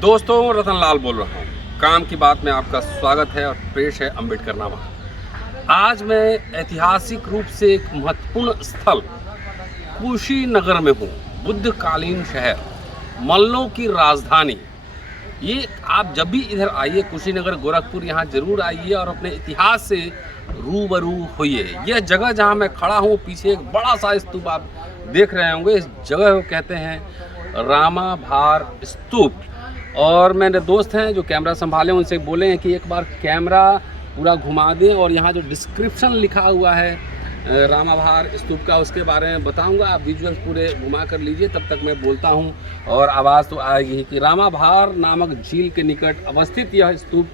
दोस्तों, रतन लाल बोल रहा हूँ। काम की बात में आपका स्वागत है और पेश है अम्बेडकरनामा। आज मैं ऐतिहासिक रूप से एक महत्वपूर्ण स्थल कुशीनगर में हूँ। बुद्धकालीन शहर, मल्लों की राजधानी। ये आप जब भी इधर आइए कुशीनगर, गोरखपुर, यहाँ जरूर आइए और अपने इतिहास से रूबरू होइए। यह जगह जहाँ मैं खड़ा हूँ, पीछे एक बड़ा सा स्तूप आप देख रहे होंगे। इस जगह को कहते हैं रामाभार स्तूप। और मेरे दोस्त हैं जो कैमरा संभाले, उनसे बोले हैं कि एक बार कैमरा पूरा घुमा दें और यहाँ जो डिस्क्रिप्शन लिखा हुआ है रामाभार स्तूप का, उसके बारे में बताऊंगा। आप विजुअल्स पूरे घुमा कर लीजिए, तब तक मैं बोलता हूँ और आवाज़ तो आएगी कि रामाभार नामक झील के निकट अवस्थित यह स्तूप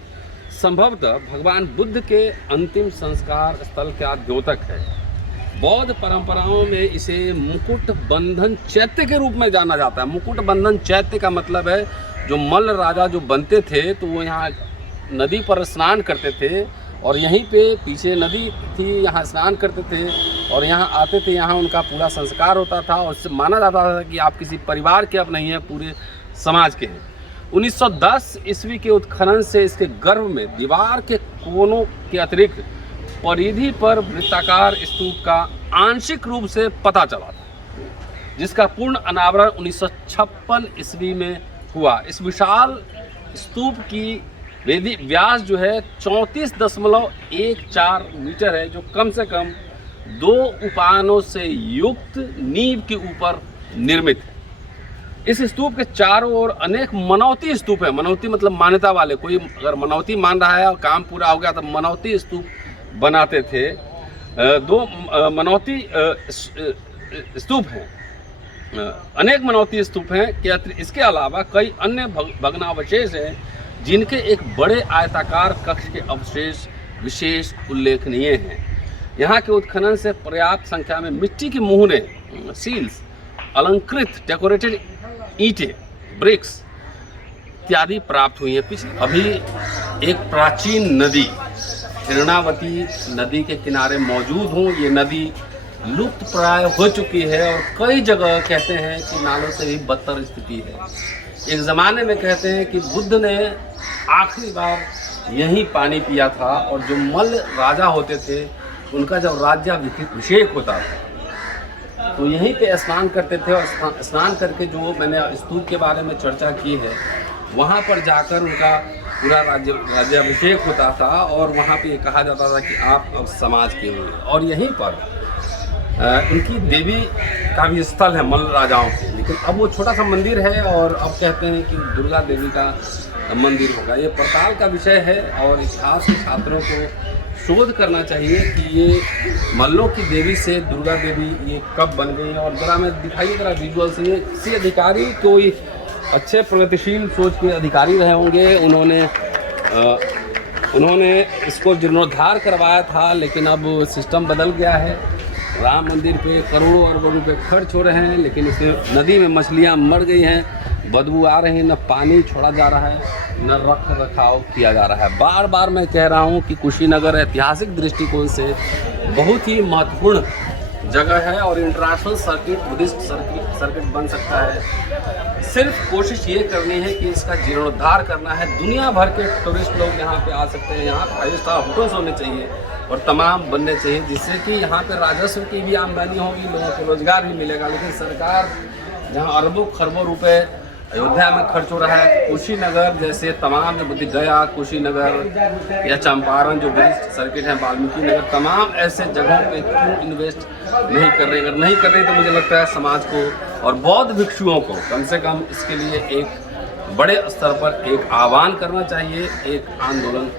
संभवतः भगवान बुद्ध के अंतिम संस्कार स्थल का द्योतक है। बौद्ध परंपराओं में इसे मुकुट बंधन चैत्य के रूप में जाना जाता है। मुकुट बंधन चैत्य का मतलब है जो मल्ल राजा जो बनते थे तो वो यहाँ नदी पर स्नान करते थे और यहीं पे पीछे नदी थी, यहाँ स्नान करते थे और यहाँ आते थे। यहाँ उनका पूरा संस्कार होता था और इससे माना जाता था कि आप किसी परिवार के अब नहीं हैं, पूरे समाज के हैं। 1910 ईस्वी के उत्खनन से इसके गर्भ में दीवार के कोनों के अतिरिक्त परिधि पर वृत्ताकार स्तूप का आंशिक रूप से पता चला था, जिसका पूर्ण अनावरण 1956 ईस्वी में हुआ। इस विशाल स्तूप की वेदी व्यास जो है 34.14 मीटर है, जो कम से कम 2 उपानों से युक्त नींव के ऊपर निर्मित है। इस स्तूप के चारों ओर अनेक मनौती स्तूप है। मनौती मतलब मान्यता वाले, कोई अगर मनौती मान रहा है और काम पूरा हो गया तो मनौती स्तूप बनाते थे। 2 मनौती स्तूप हैं, अनेक मनौती स्तूप हैं कि इसके अलावा कई अन्य भग्नावशेष हैं, जिनके एक बड़े आयताकार कक्ष के अवशेष विशेष उल्लेखनीय हैं। यहाँ के उत्खनन से पर्याप्त संख्या में मिट्टी की मुहरें, सील्स, अलंकृत डेकोरेटेड ईंटें, ब्रिक्स इत्यादि प्राप्त हुई हैं। पिछले अभी एक प्राचीन नदी हिरणावती नदी के किनारे मौजूद हूँ। ये नदी लुप्त प्राय हो चुकी है और कई जगह कहते हैं कि नालों से भी बदतर स्थिति है। एक ज़माने में कहते हैं कि बुद्ध ने आखिरी बार यहीं पानी पिया था और जो मल्ल राजा होते थे उनका जब राज्याभिषेक होता था तो यहीं पे स्नान करते थे और स्नान करके जो मैंने स्तूप के बारे में चर्चा की है, वहाँ पर जाकर उनका पूरा राज्याभिषेक होता था और वहाँ पे ये कहा जाता था कि आप अब समाज के हुए। और यहीं पर उनकी देवी का भी स्थल है मल्ल राजाओं के, लेकिन अब वो छोटा सा मंदिर है और अब कहते हैं कि दुर्गा देवी का मंदिर होगा। ये पड़ताल का विषय है और इतिहास के छात्रों को शोध करना चाहिए कि ये मल्लों की देवी से दुर्गा देवी ये कब बन गई। और ज़रा मैं दिखाइए ज़रा विजुअल से, ये किसी अधिकारी, कोई अच्छे प्रगतिशील सोच के अधिकारी रहे होंगे, उन्होंने इसको जीर्णोद्धार करवाया था, लेकिन अब सिस्टम बदल गया है। राम मंदिर पे करोड़ों अरबों रुपए खर्च हो रहे हैं, लेकिन इस नदी में मछलियां मर गई हैं, बदबू आ रही है, न पानी छोड़ा जा रहा है, न रख रखाव किया जा रहा है। बार बार मैं कह रहा हूं कि कुशीनगर ऐतिहासिक दृष्टिकोण से बहुत ही महत्वपूर्ण जगह है और इंटरनेशनल सर्किट, बुद्धिस्ट सर्किट बन सकता है। सिर्फ कोशिश ये करनी है कि इसका जीर्णोद्धार करना है। दुनिया भर के टूरिस्ट लोग यहाँ पे आ सकते हैं। यहाँ 5 स्टार होटल्स होने चाहिए और तमाम बनने चाहिए, जिससे कि यहाँ पे राजस्व की भी आमदनी होगी, लोगों को रोजगार भी मिलेगा। लेकिन सरकार जहाँ अरबों खरबों रुपए अयोध्या में खर्च हो रहा है, कुशीनगर जैसे तमाम जो बुद्धि गया, कुशीनगर या चंपारण जो बुद्धिस्ट सर्किट है, वाल्मीकि नगर, तमाम ऐसे जगहों पे क्यों इन्वेस्ट नहीं कर रहे। अगर नहीं कर रहे तो मुझे लगता है समाज को और बौद्ध भिक्षुओं को कम से कम इसके लिए एक बड़े स्तर पर एक आह्वान करना चाहिए, एक आंदोलन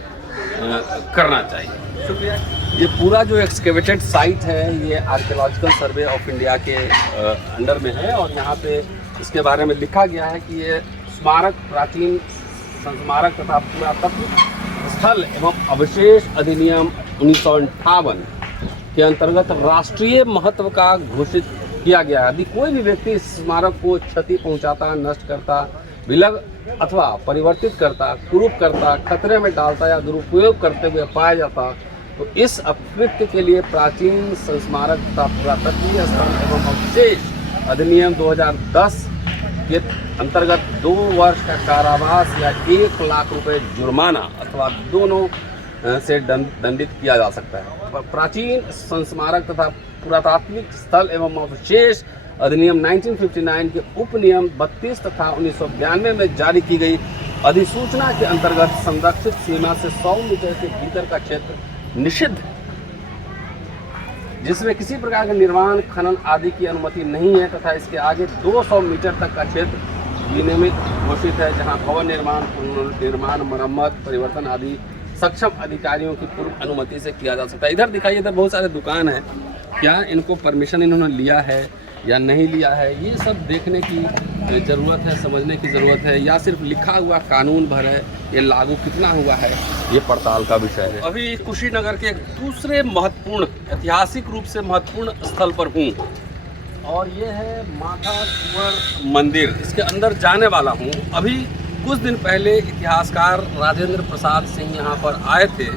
करना चाहिए। शुक्रिया। ये पूरा जो एक्सकेवेटेड साइट है ये आर्कियोलॉजिकल सर्वे ऑफ इंडिया के अंडर में है और यहाँ पे इसके बारे में लिखा गया है कि ये स्मारक, प्राचीन संस्मारक तथा पुरातत्व स्थल एवं अवशेष अधिनियम 1958 के अंतर्गत राष्ट्रीय महत्व का घोषित किया गया है। यदि कोई भी व्यक्ति इस स्मारक को क्षति पहुंचाता, नष्ट करता, विलग अथवा परिवर्तित करता, कुरूप करता, खतरे में डालता या दुरुपयोग करते हुए पाया जाता तो इस अपकृत्य के लिए प्राचीन संस्मारक तथा पुरातत्वीय स्थल एवं अवशेष अधिनियम 2010 के अंतर्गत 2 वर्ष का कारावास या 1 लाख रुपए जुर्माना अथवा दोनों से दंडित किया जा सकता है। प्राचीन संस्मारक तथा पुरातात्विक स्थल एवं अवशेष अधिनियम 1959 के उपनियम 32 तथा 1992 में जारी की गई अधिसूचना के अंतर्गत संरक्षित सीमा से 100 मीटर के भीतर का क्षेत्र निषिद्ध है, जिसमें किसी प्रकार के निर्माण, खनन आदि की अनुमति नहीं है तथा इसके आगे 200 मीटर तक का क्षेत्र विनियमित घोषित है, जहां भवन निर्माण, पुनर्निर्माण, मरम्मत, परिवर्तन आदि सक्षम अधिकारियों की पूर्व अनुमति से किया जा सकता है। इधर दिखाइए, इधर बहुत सारे दुकान हैं, क्या इनको परमिशन इन्होंने लिया है या नहीं लिया है, ये सब देखने की ज़रूरत है, समझने की ज़रूरत है, या सिर्फ लिखा हुआ कानून भर है, ये लागू कितना हुआ है, ये पड़ताल का विषय है। अभी कुशीनगर के एक दूसरे महत्वपूर्ण, ऐतिहासिक रूप से महत्वपूर्ण स्थल पर हूँ और ये है माथा कुंवर मंदिर। इसके अंदर जाने वाला हूँ। अभी कुछ दिन पहले इतिहासकार राजेंद्र प्रसाद सिंह यहाँ पर आए थे।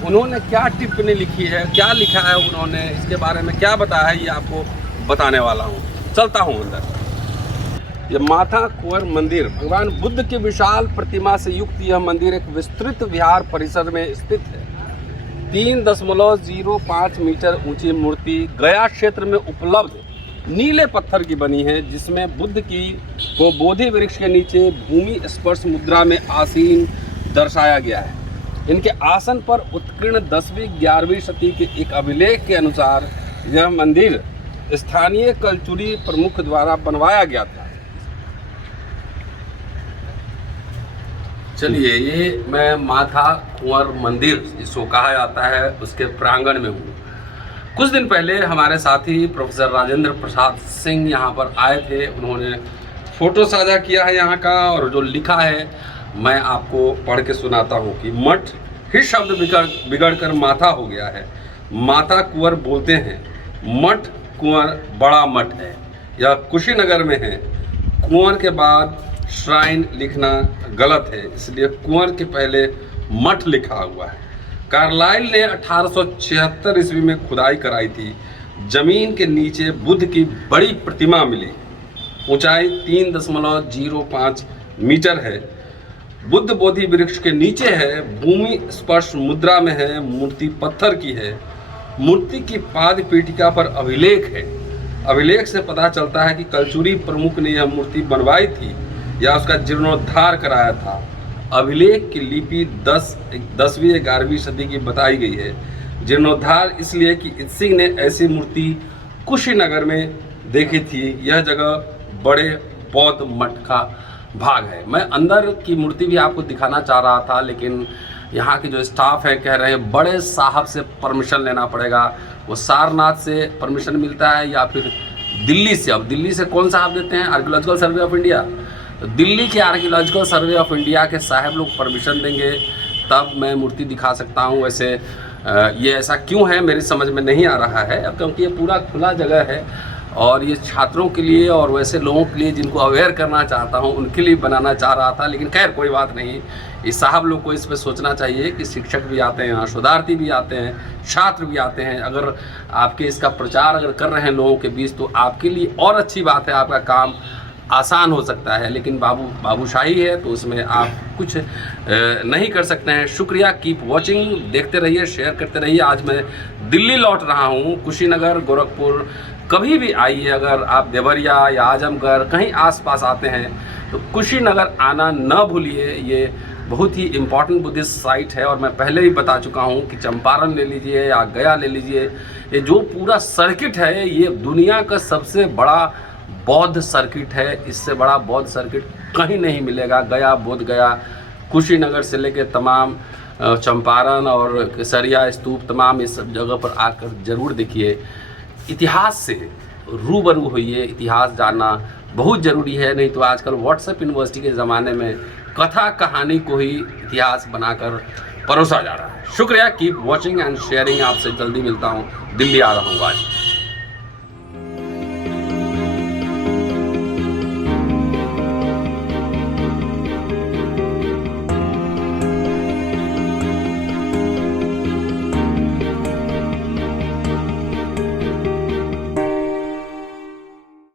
उन्होंने क्या टिप्पणी लिखी है, क्या लिखा है उन्होंने, इसके बारे में क्या बताया है, ये आपको बताने वाला हूँ। चलता हूँ अंदर। ये माथा कुंवर मंदिर, भगवान बुद्ध के विशाल प्रतिमा से युक्त यह मंदिर एक विस्तृत विहार परिसर में स्थित है। 3.05 मीटर ऊंची मूर्ति गया क्षेत्र में उपलब्ध नीले पत्थर की बनी है, जिसमें बुद्ध को बोधि वृक्ष के नीचे भूमि स्पर्श मुद्रा में आसीन दर्शाया गया है। इनके आसन पर उत्कीर्ण 10वीं 11वीं शती के एक अभिलेख के अनुसार यह मंदिर स्थानीय कलचुरी प्रमुख द्वारा बनवाया गया था। चलिए, ये मैं माथा कुंवर मंदिर जिसको कहा जाता है उसके प्रांगण में हूँ। कुछ दिन पहले हमारे साथी प्रोफेसर राजेंद्र प्रसाद सिंह यहाँ पर आए थे। उन्होंने फोटो साझा किया है यहाँ का, और जो लिखा है मैं आपको पढ़ के सुनाता हूँ कि मठ ही शब्द बिगड़कर माथा हो गया है। माता कुंवर बोलते हैं, मठ कुंवर बड़ा मठ है। यह कुशीनगर में है। कुंवर के बाद श्राइन लिखना गलत है, इसलिए कुंवर के पहले मठ लिखा हुआ है। कार्लाइल ने 1876 ईस्वी में खुदाई कराई थी। जमीन के नीचे बुद्ध की बड़ी प्रतिमा मिली। ऊंचाई 3.05 मीटर है। बुद्ध बोधि वृक्ष के नीचे है। भूमि स्पर्श मुद्रा में है। मूर्ति पत्थर की है। मूर्ति की पाद पीठिका पर अभिलेख है। अभिलेख से पता चलता है कि कलचुरी प्रमुख ने यह मूर्ति बनवाई थी या उसका जीर्णोद्धार कराया था। अभिलेख की लिपि 10वीं 11वीं सदी की बताई गई है। जीर्णोद्धार इसलिए कि इत्सिंग ने ऐसी मूर्ति कुशीनगर में देखी थी। यह जगह बड़े बौद्ध मठ का भाग है। मैं अंदर की मूर्ति भी आपको दिखाना चाह रहा था, लेकिन यहाँ के जो स्टाफ है कह रहे हैं बड़े साहब से परमिशन लेना पड़ेगा। वो सारनाथ से परमिशन मिलता है या फिर दिल्ली से। अब दिल्ली से कौन साहब देते हैं? Archaeological survey of India. तो दिल्ली के आर्कियोलॉजिकल सर्वे ऑफ इंडिया के साहब लोग परमिशन देंगे तब मैं मूर्ति दिखा सकता हूँ। वैसे ये ऐसा क्यों है मेरी समझ में नहीं आ रहा है, अब क्योंकि ये पूरा खुला जगह है और ये छात्रों के लिए और वैसे लोगों के लिए जिनको अवेयर करना चाहता हूँ उनके लिए बनाना चाह रहा था। लेकिन खैर कोई बात नहीं, इस साहब लोग को इस पर सोचना चाहिए कि शिक्षक भी आते हैं यहाँ, शोधार्थी भी आते हैं, छात्र भी आते हैं। अगर आपके इसका प्रचार अगर कर रहे हैं लोगों के बीच तो आपके लिए और अच्छी बात है, आपका काम आसान हो सकता है। लेकिन बाबूशाही है तो उसमें आप कुछ नहीं कर सकते हैं। शुक्रिया, कीप वॉचिंग, देखते रहिए, शेयर करते रहिए। आज मैं दिल्ली लौट रहा हूँ, कुशीनगर, गोरखपुर। कभी भी आइए, अगर आप देवरिया या आजमगढ़ कहीं आसपास आते हैं तो कुशीनगर आना न भूलिए। ये बहुत ही इम्पॉर्टेंट बुद्धिस्ट साइट है और मैं पहले भी बता चुका हूँ कि चंपारण ले लीजिए या गया ले लीजिए, ये जो पूरा सर्किट है ये दुनिया का सबसे बड़ा बौद्ध सर्किट है। इससे बड़ा बौद्ध सर्किट कहीं नहीं मिलेगा। गया, बोध गया, कुशीनगर से लेके तमाम चंपारण और केसरिया स्तूप, तमाम इस सब जगह पर आकर ज़रूर देखिए। इतिहास से रूबरू होइए। इतिहास जानना बहुत ज़रूरी है, नहीं तो आजकल व्हाट्सएप यूनिवर्सिटी के ज़माने में कथा कहानी को ही इतिहास बनाकर परोसा जा रहा है। शुक्रिया, कीप वॉचिंग एंड शेयरिंग। आपसे जल्दी मिलता हूँ। दिल्ली आ रहा हूँ आज।